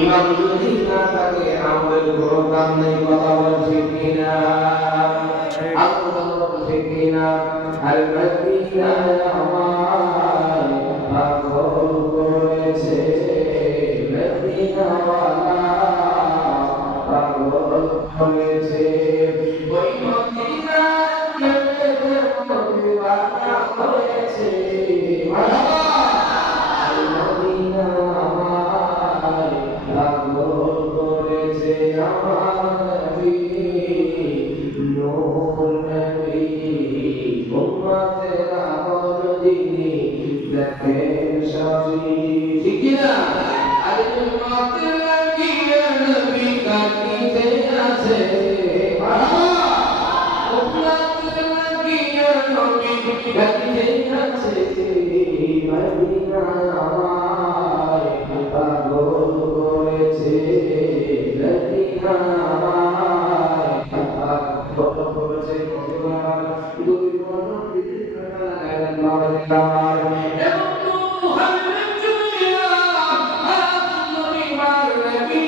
ইমাম যদি না থাকে আমাদের কোনো কাম নেই, কথা বলছি কিনা? আল্লাহ বলছে কিনা? আর মদিনা আমার পাগল করেছে, মদিনাওয়ালা পাগল করেছে। ওই মদিনা দিওয়ানা হয়েছে। মদিনা আমার পাগল করেছে। আমার নবী নূর নবী উম্মতের আমল যিনি দেখেন সবই। ঠিক কি না? আরে উম্মতের লাগিয়ে নবী কাটিতে আছে। উম্মতের লাগিয়ে নবী কাটিতে আছে। মদিনা আমায় পাগল করেছে, মদিনা আমায় পাগল করেছে। দুই মনোবিদ লাগালেন মাওলানা এবং মুহাম্মদ জুলিয়া আতুল নবী মার নবী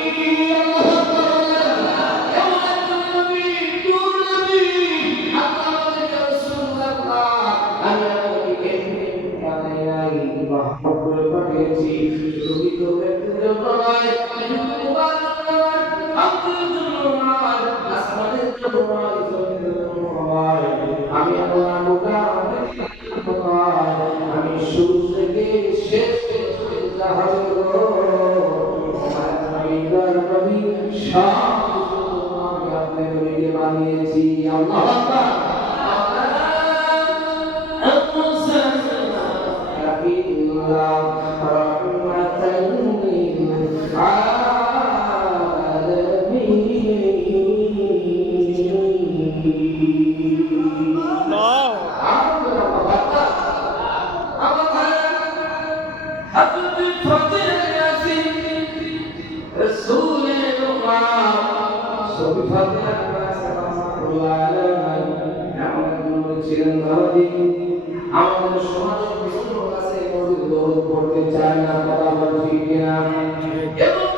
আমি শুরু থেকে শেষ বানিয়েছি। আমাদের সমাজে কিছু লোক আছে দৌড় করতে চায় না, কথা বলছি কিনা? এবং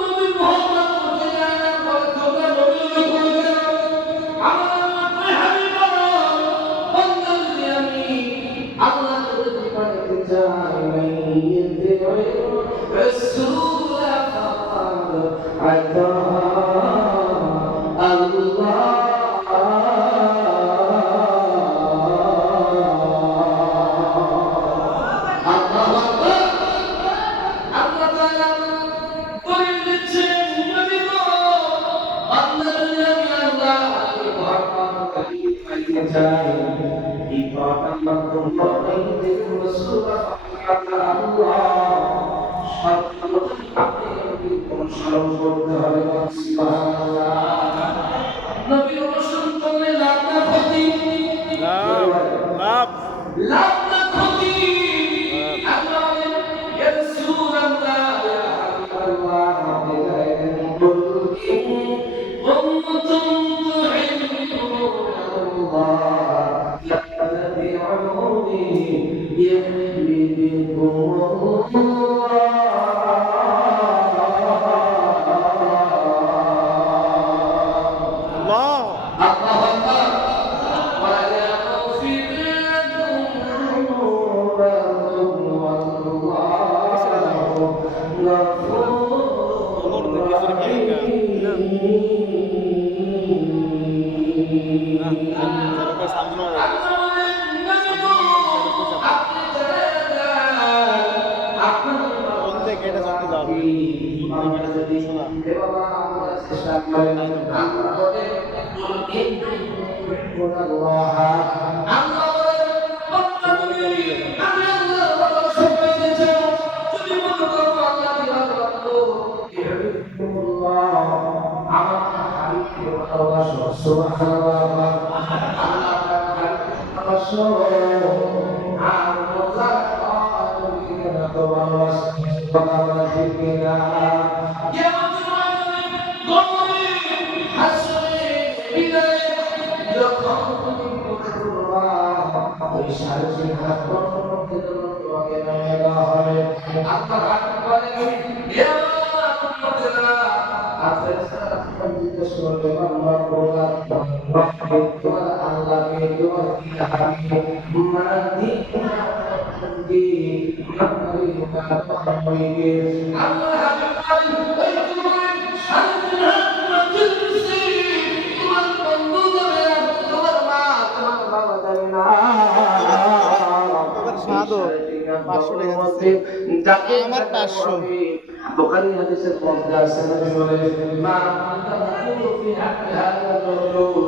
নবী মুহাম্মদ করতে চায় না, বলে তোমরা নবী করবে না। আমার মাথায় হাবি বলো বন্ধু, যদি আমি আল্লাহ যদি পাঠাতে চাই মাইয়াতে হইল রাসূল ফাকাদ আতা আল্লাহ। নবী অনুসরণ করলে লাভ না ক্ষতি? লাভ লাভ না ক্ষতি? আল্লাহ বলেন ইয়া রাসূলুল্লাহ ইয়া হাবিবাল্লাহ উম্মাতুন তুহিব্বুনাল্লাহ ফাত্তাবি'উনি يحببكم الله. الله أكبر. ويغفر لكم ذنوبكم والله غفور ওই সারসিং হাত মধ্যে তোমাকে নামে দেওয়া হবে আল্লাহ হাত বলে ইয়া উম্মতেরা আফেরস্তারা জিজ্ঞেস করবে আমার প্রভু তোমার আল্লাহকে তোমার ইলাহকে মানি দি মানি মানি আল্লাহ হাবিব ওই তোমার সারসিং হাত মধ্যে তোমার বন্ধু যাবে তোমার মা তোমার বাবা যাবে না আমার 500 বুখারী হাদিসের মধ্যে আছে নবী বলেন মা আনতা তাকুলু ফি হাক্কি হাযা রাজুল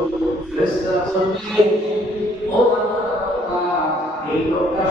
ফিরিস্তারা বলবে ও আল্লাহ এই লোকটা